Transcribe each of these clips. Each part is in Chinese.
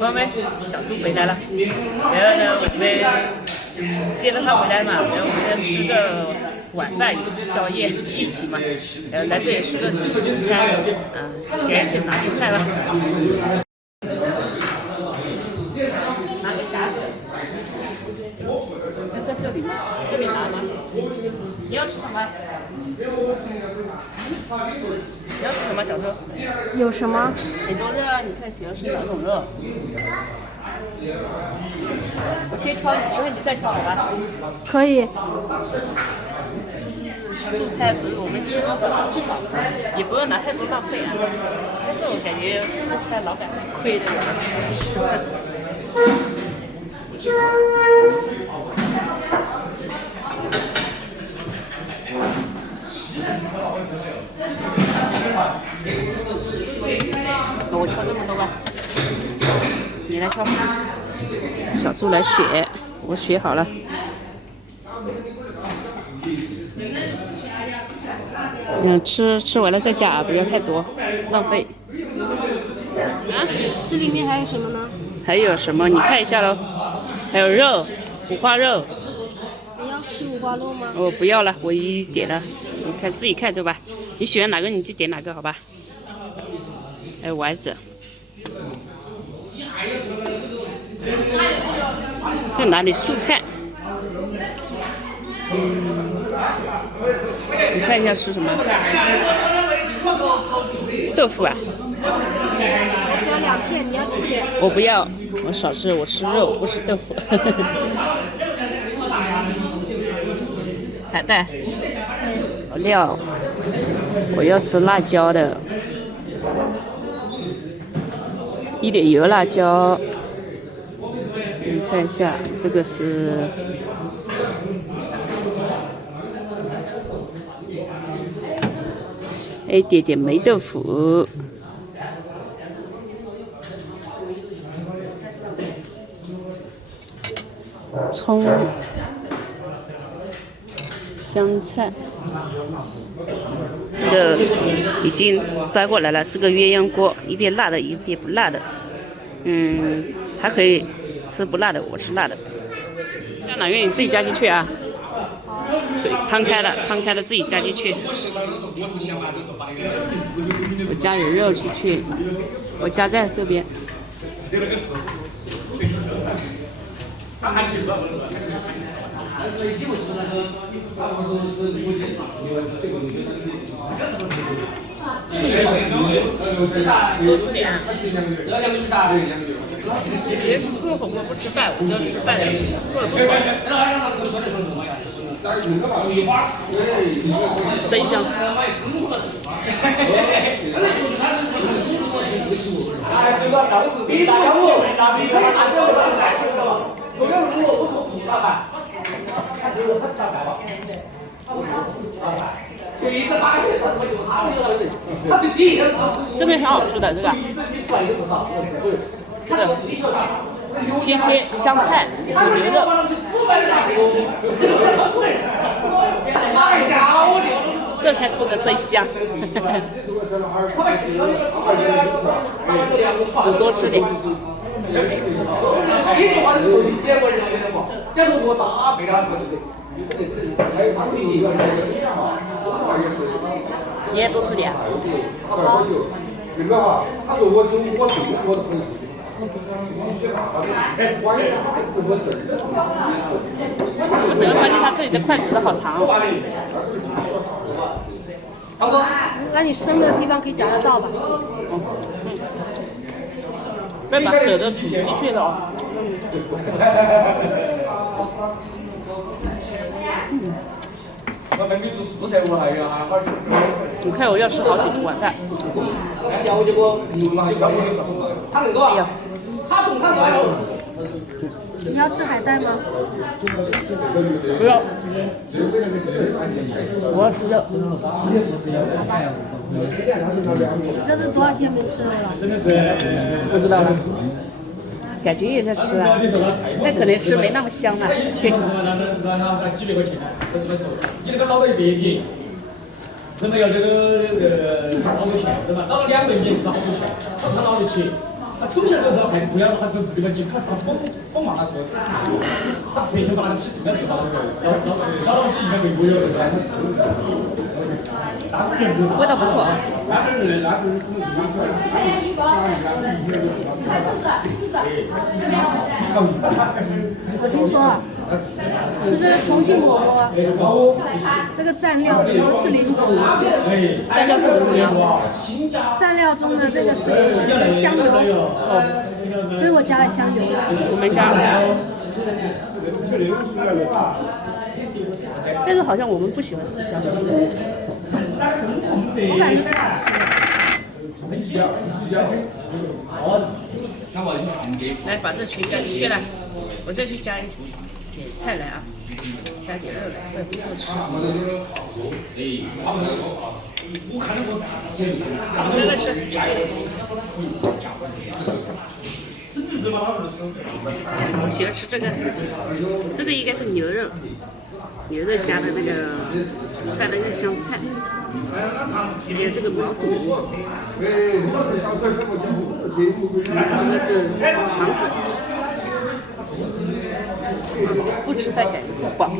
我们小猪回来了，然后呢，我们接着他回来嘛，然后我们吃个晚饭，也是宵夜一起嘛，然后来这里吃个自助餐，赶紧去拿点菜吧。拿个夹子，在这里吗？这里拿吗？你要吃什么？你要吃什么，小周？有什么？很多肉啊，你看喜欢吃哪种肉？我先挑，因为你再挑好吧？可以。素菜，所以我们吃多少吃少，也不用拿太多浪费啊。但是我感觉自助餐老板很亏的，有的吃。我挑这么多吧，你来挑。小猪来选，我选好了。吃完了再加，不要太多，浪费。啊？这里面还有什么呢？还有什么？你看一下喽。还有肉，五花肉。你要吃五花肉吗？我不要了，我已经点了，你看自己看着吧。你喜欢哪个你就点哪个，好吧？还有丸子。在哪里？素菜。你看一下吃什么？豆腐啊。我只要2片，你要几片？我不要，我少吃，我吃肉，不吃豆腐。海带，料，我要吃辣椒的，一点油辣椒。你看一下，这个是一点点霉豆腐。葱、香菜，这个已经端过来了，是个鸳鸯锅，一边辣的，一边不辣的。还可以吃不辣的，我吃辣的。加哪个你自己加进去啊？水汤开了自己加进去。我加点肉进去，我加在这边。多吃点。别吃火锅不吃饭，我就吃饭了。真香。这个挺好吃的，这个。这个切香菜，牛肉。这才吃的真香。我多吃点。你也多吃点。他说我就我只能发现他自己的筷子都好长。那你生的地方可以夹得到吧？别把褶子挤进去了哦。我看我要吃好几顿晚饭。哎呀，你要吃海带吗？不要，我要吃肉。你这是多少天没吃了？不知道了，感觉也在吃啊，但可能吃没那么香了。真的要这个好多钱是吧？捞了200年是好多钱，他捞得起。他抽起来的时候还不要的话，就是这个就看他风马的时候，他谁先把那个气那个烧东西应该没有的噻。味道不错啊。我听说啊，吃这个重庆火锅，这个蘸料是灵魂，蘸料是什么呀？蘸料中的这个是香油，所以我加了香油。我没加。但是好像我们不喜欢吃香油。我感觉挺好吃的。来，把这全加进去了，我再去加一点菜来啊，加点肉来，我也不够吃。真的是。我喜欢吃这个，这个应该是牛肉，牛肉加的那个洗菜的那个香菜，还有这个毛肚，这个是肠子。不吃饭感觉不饱。是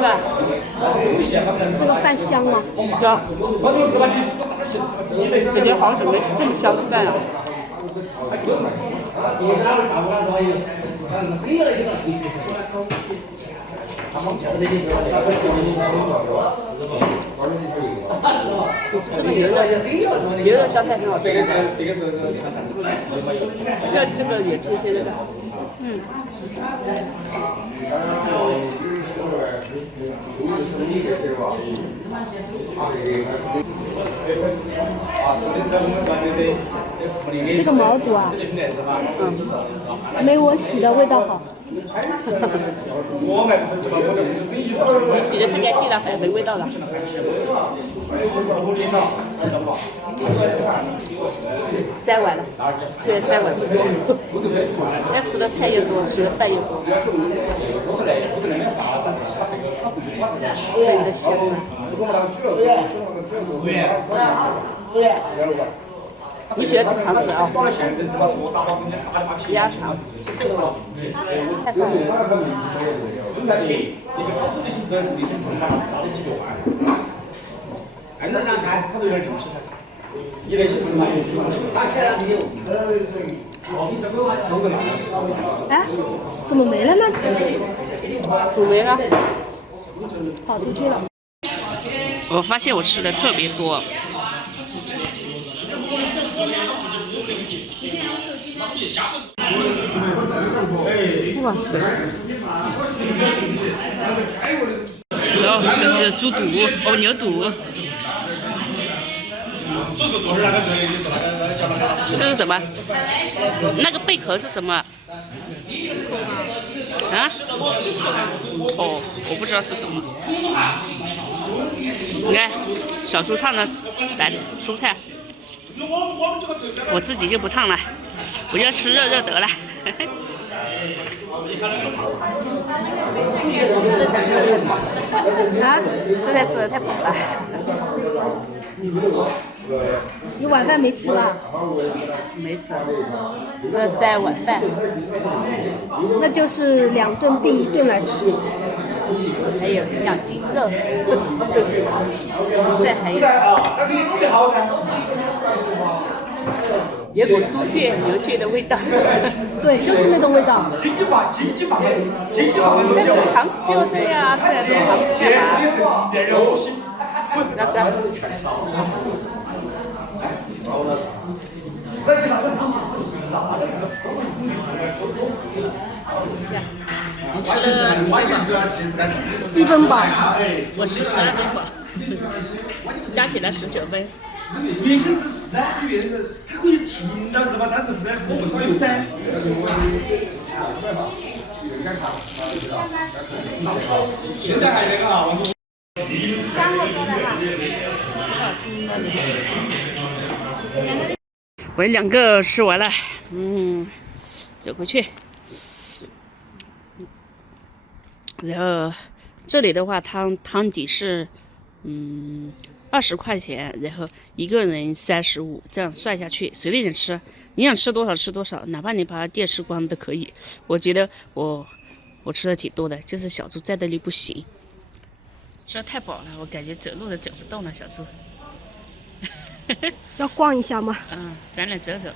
吧？这个饭香吗？香。这边好久没吃这么香的饭了。这个牛肉香菜很好吃。这个也切切的。这个毛肚啊，没我洗的味道好。你洗的太干净了，还没味道了。3碗了，虽然3碗不多，要吃的菜又多，吃的饭又多，真的香啊！你喜欢吃肠子啊？鸭肠，太棒了！哎，怎么没了呢？煮没了，跑出去了。我发现我吃的特别多。哇塞！然后这是猪肚，哦，牛肚。这是什么？那个贝壳是什么？啊？哦，我不知道是什么。你看，小猪烫的蔬菜，我自己就不烫了，我要吃热热得了。啊，这才吃的太饱了。你晚饭没吃吧？没吃，吃了3碗饭。那就是2顿并1顿来吃。还有养鸡肉，这还有。有股猪血、牛血的味道。对，就是那种味道。但是肠子就这样，不然吃肠子干嘛？那个。你吃了几分饱？7分饱。我吃12分饱，加起来19分。原先吃4，它可以停到是吧？但是不少有3。现在还那个啊，王总。3号菜来了。我2个吃完了，走回去。然后这里的话，汤底是20块钱，然后一个人35，这样算下去随便你吃，你想吃多少吃多少，哪怕你把店吃光都可以。我觉得我吃的挺多的，就是小猪战斗力不行，吃的太饱了，我感觉走路都走不动了，小猪。要逛一下吗？咱俩走走。